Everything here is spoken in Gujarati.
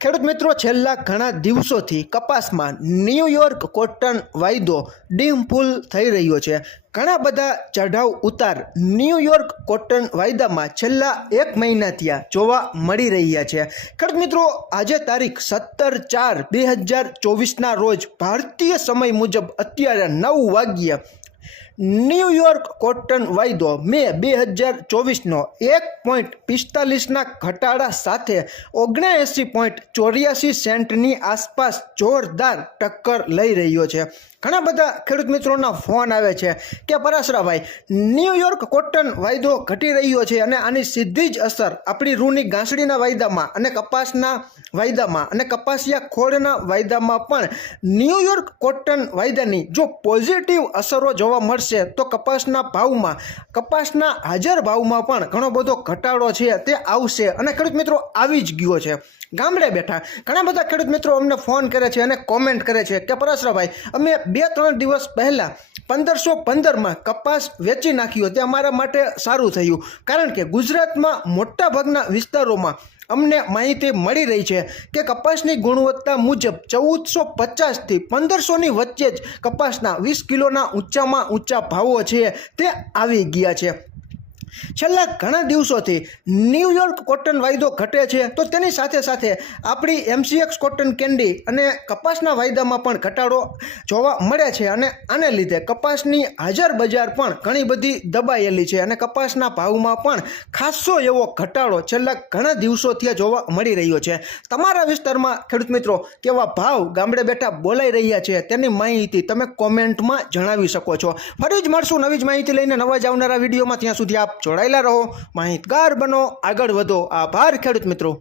ખેડૂત મિત્રો, છેલ્લા ઘણા દિવસોથી કપાસમાં ન્યૂયોર્ક કોટન વાયદો ડીમ ફૂલ થઈ રહ્યો છે. ઘણા બધા ચઢાવ ઉતાર ન્યૂયોર્ક કોટન વાયદામાં છેલ્લા એક મહિના ત્યાં જોવા મળી રહ્યા છે. ખેડૂત મિત્રો, આજે તારીખ સત્તર ચાર બે હજાર ચોવીસના રોજ ભારતીય સમય મુજબ અત્યારે નવ વાગ્યે ન્યૂયોર્ક કોટન વાયદો મે બે હજાર ચોવીસનો એક પોઈન્ટ પિસ્તાલીસના ઘટાડા સાથે ઓગણએંસી પોઈન્ટ ચોર્યાસી સેન્ટની આસપાસ જોરદાર ટક્કર લઈ રહ્યો છે. ઘણા બધા ખેડૂત મિત્રોના ફોન આવે છે કે પરાશરાભાઈ ન્યૂયોર્ક કોટન વાયદો ઘટી રહ્યો છે અને આની સીધી જ અસર આપણી રૂની ઘાસડીના વાયદામાં અને કપાસના વાયદામાં અને કપાસિયા ખોળના વાયદામાં પણ ન્યૂયોર્ક કોટન વાયદાની જો પોઝિટિવ અસરો જોવા મળશે તો કપાસના ભાવમાં, કપાસના હાજર ભાવમાં પણ ઘણો બધો ઘટાડો છે તે આવશે. અને ખેડૂત મિત્રો, આવી જ ગયો છે. ગામડે બેઠા ઘણા બધા ખેડૂત મિત્રો અમને ફોન કરે છે અને કોમેન્ટ કરે છે કે, પરાશરાભાઈ, અમે બે ત્રણ દિવસ પહેલાં પંદરસો પંદરમાં કપાસ વેચી નાખ્યો. તે અમારા માટે સારું થયું. કારણ કે ગુજરાતમાં મોટા ભાગના વિસ્તારોમાં અમને માહિતી મળી રહી છે કે કપાસની ગુણવત્તા મુજબ ચૌદસો પચાસથી પંદરસોની વચ્ચે જ કપાસના વીસ કિલોના ઊંચામાં ઊંચા ભાવો છે તે આવી ગયા છે. છેલ્લા ઘણા દિવસોથી ન્યૂયોર્ક કોટન વાયદો ઘટે છે. તો તેની સાથે સાથે આપણી એમસીએક્સ કોટન કેન્ડી અને કપાસના વાયદામાં પણ ઘટાડો જોવા મળે છે અને આને લીધે કપાસની હાજર બજાર પણ ઘણી બધી દબાયેલી છે અને કપાસના ભાવમાં પણ ખાસો એવો ઘટાડો છેલ્લા ઘણા દિવસોથી જોવા મળી રહ્યો છે. તમારા વિસ્તારમાં ખેડૂત મિત્રો કેવા ભાવ ગામડે બેઠા બોલાઈ રહ્યા છે તેની માહિતી તમે કોમેન્ટમાં જણાવી શકો છો. ફરી જ મળશું નવી જ માહિતી લઈને નવા જ આવનારા વિડીયોમાં. ત્યાં સુધી જોડાયેલા રહો માહિતગાર બનો આગળ વધો. આભાર ખેડૂત મિત્રો.